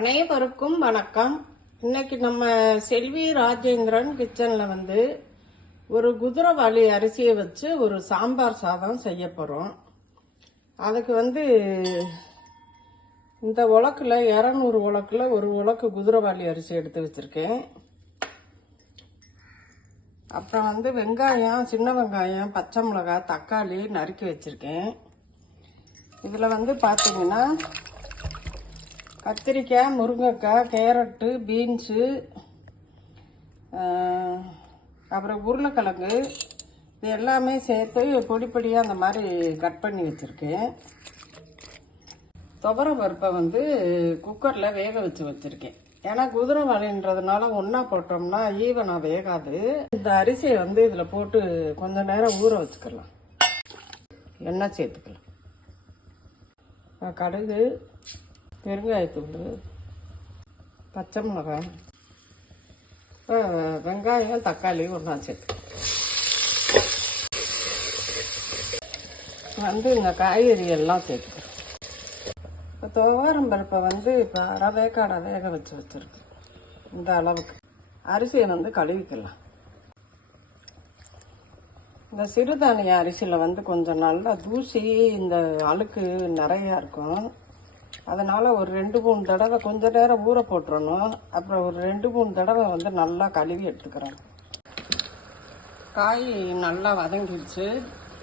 அனைவருக்கும் வணக்கம். இன்னைக்கு நம்ம செல்வி ராஜேந்திரன் கிச்சன்ல ஒரு குதிரைவாலி அரிசியை வச்சு ஒரு சாம்பார் சாதம் செய்ய போறோம். அதுக்கு இந்த உலக்குல 200 உலக்குல ஒரு உலக்கு குதிரைவாலி அரிசி எடுத்து வச்சிருக்கேன். அப்புறம் வெங்காயம், சின்ன வெங்காயம், பச்சை மிளகாய், தக்காளி நறுக்கி வச்சிருக்கேன். இதுல பாத்தீங்கன்னா கத்திரிக்காய், முருங்கைக்காய், கேரட்டு, பீன்ஸு, அப்புறம் உருளைக்கிழங்கு, இது எல்லாமே சேர்த்து பொடிப்பொடியாக அந்த மாதிரி கட் பண்ணி வச்சுருக்கேன். துவரம் பருப்பை குக்கரில் வேக வச்சுருக்கேன். ஏன்னா குதிரைவாலின்றதுனால ஒன்றா போட்டோம்னா ஈவனாக வேகாது. இந்த அரிசியை இதில் போட்டு கொஞ்ச நேரம் ஊற வச்சுக்கலாம். எண்ணெய் சேர்த்துக்கலாம். கடுகு, பெருங்காயத்தூள், பச்சை மிளகாய், வெங்காயம், தக்காளி ஒன்றா சேர்த்து இந்த காய்கறி எல்லாம் சேர்த்துக்கிறேன். இப்போ துவரம் பருப்பை இப்போ அரை வேக்காடை வேக வச்சுருக்கு. இந்த அளவுக்கு அரிசியை கழுவிக்கலாம். இந்த சிறுதானிய அரிசியில் கொஞ்சம் நல்லா தூசி, இந்த அழுக்கு நிறையா இருக்கும். அதனால் ஒரு 2-3 தடவை கொஞ்ச நேரம் ஊற போட்டுறணும். அப்புறம் ஒரு 2-3 தடவை நல்லா கழுவி எடுத்துக்கிறேன். காய் நல்லா வதங்கிடுச்சு.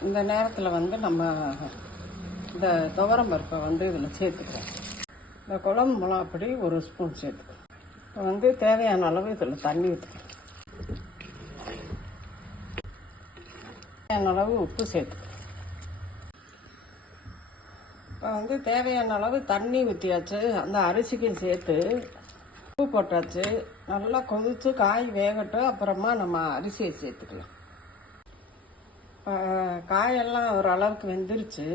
இந்த நேரத்தில் நம்ம இந்த துவரம் பருப்பை இதில் சேர்த்துக்கிறோம். இந்த குழம்பு மிளகாப்பொடி 1 ஸ்பூன் சேர்த்துக்கிறோம். இப்போ தேவையான அளவு இதில் தண்ணி ஊற்றுக்கிறோம். தேவையான அளவு உப்பு சேர்த்துக்கிறோம். இப்போ தேவையான அளவு தண்ணி ஊற்றியாச்சு. அந்த அரிசிக்கும் சேர்த்து உப்பு போட்டாச்சு. நல்லா கொதித்து காய் வேகட்டும். அப்புறமா நம்ம அரிசியை சேர்த்துக்கலாம். காயெல்லாம் ஒரு அளவுக்கு வெந்துருச்சு.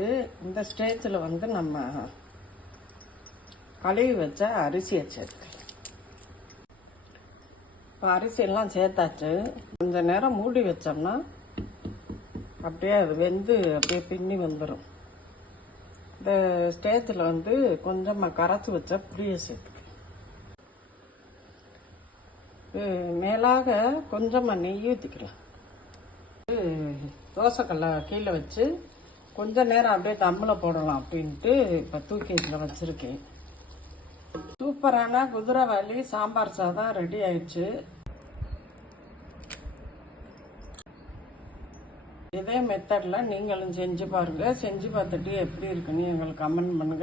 இந்த ஸ்டேஜில் நம்ம கழுவி வச்ச அரிசியை சேர்த்துக்கலாம். இப்போ அரிசியெல்லாம் சேர்த்தாச்சு. கொஞ்சம் நேரம் மூடி வச்சோம்னா அப்படியே அது வெந்து அப்படியே பின்னி வந்துடும். இந்த ஸ்டேஜில் கொஞ்சமாக கரைச்சி வச்ச புளியை சேர்த்துக்கலாம். மேலாக கொஞ்சமாக நெய் ஊற்றிக்கலாம். தோசைக்கல்லை கீழே வச்சு கொஞ்ச நேரம் அப்படியே தம்மில் போடலாம் அப்படின்ட்டு இப்போ தூக்கி இதில் வச்சுருக்கேன். சூப்பரான குதிரைவாலி சாம்பார் சாதம் ரெடி ஆயிடுச்சு. இதே மெத்தடில் நீங்களும் செஞ்சு பாருங்கள். செஞ்சு பார்த்துட்டு எப்படி இருக்குன்னு எங்களுக்கு கமெண்ட் பண்ணுங்கள்.